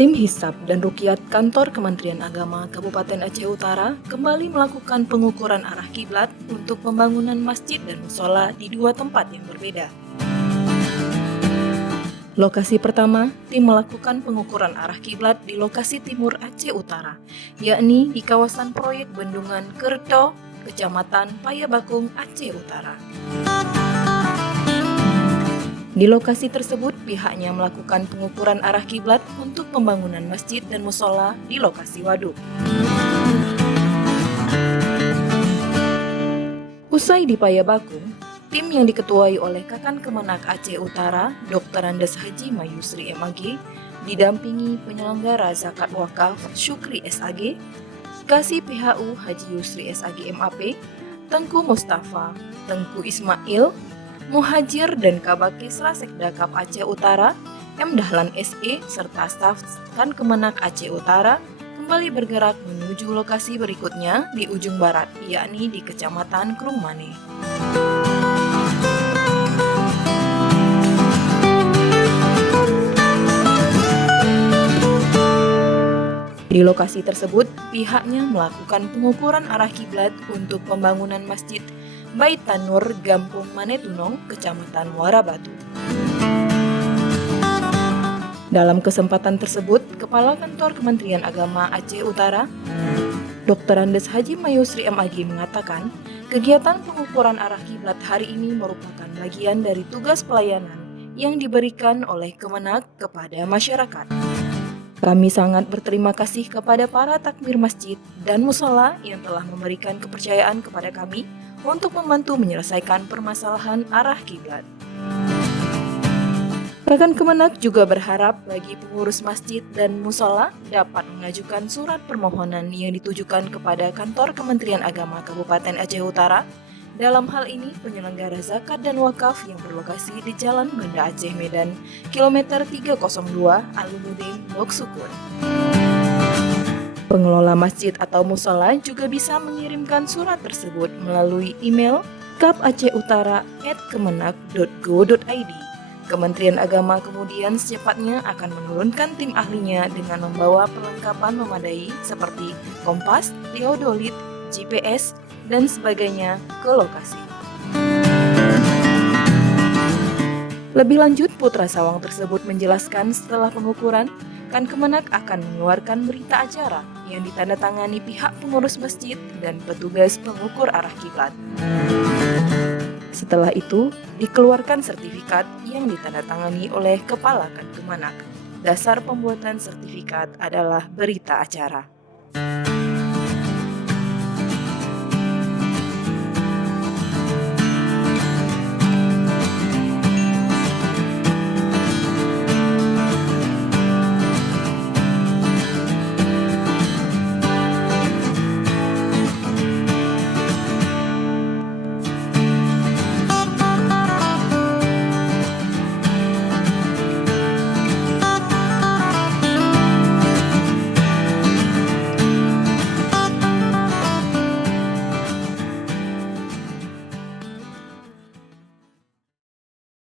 Tim Hisab dan Ruqyat Kantor Kementerian Agama Kabupaten Aceh Utara kembali melakukan pengukuran arah kiblat untuk pembangunan masjid dan musola di dua tempat yang berbeda. Lokasi pertama, tim melakukan pengukuran arah kiblat di lokasi timur Aceh Utara, yakni di kawasan proyek Bendungan Kerto, Kecamatan Payabakung, Aceh Utara. Di lokasi tersebut, pihaknya melakukan pengukuran arah kiblat untuk pembangunan masjid dan musola di lokasi waduk. Usai di Payabakung, tim yang diketuai oleh Kakan Kemenak Aceh Utara, Dr. Andes Haji Mayusri MAG, didampingi penyelenggara zakat wakaf Syukri SAG, Kasih PHU Haji Yusri SAG MAP, Tengku Mustafa, Tengku Ismail, Muhajir dan Kabakes Rasekda Kap Aceh Utara, M. Dahlan SE, serta staf Kan Kemenak Aceh Utara kembali bergerak menuju lokasi berikutnya di ujung barat, yakni di Kecamatan Krungmane. Di lokasi tersebut, pihaknya melakukan pengukuran arah kiblat untuk pembangunan Masjid Bait Tanur Gampung Manetunong, Kecamatan Muara Batu. Dalam kesempatan tersebut, Kepala Kantor Kementerian Agama Aceh Utara, Dr. Andes Haji Mayusri MAG mengatakan, kegiatan pengukuran arah kiblat hari ini merupakan bagian dari tugas pelayanan yang diberikan oleh Kemenak kepada masyarakat. Kami sangat berterima kasih kepada para takmir masjid dan musola yang telah memberikan kepercayaan kepada kami untuk membantu menyelesaikan permasalahan arah kiblat. Rekan Kemenak juga berharap bagi pengurus masjid dan musola dapat mengajukan surat permohonan yang ditujukan kepada Kantor Kementerian Agama Kabupaten Aceh Utara, dalam hal ini penyelenggara zakat dan wakaf yang berlokasi di Jalan Banda Aceh Medan, kilometer 302 Alumudin, Lok Sukun. Pengelola masjid atau musola juga bisa mengirimkan surat tersebut melalui email kapacehutara@kemenak.go.id. Kementerian Agama kemudian secepatnya akan menurunkan tim ahlinya dengan membawa perlengkapan memadai seperti kompas, teodolit, GPS, dan sebagainya ke lokasi. Lebih lanjut, Putra Sawang tersebut menjelaskan setelah pengukuran, Kan Kemenak akan mengeluarkan berita acara yang ditandatangani pihak pengurus masjid dan petugas pengukur arah kiblat. Setelah itu, dikeluarkan sertifikat yang ditandatangani oleh Kepala Kan Kemenak. Dasar pembuatan sertifikat adalah berita acara.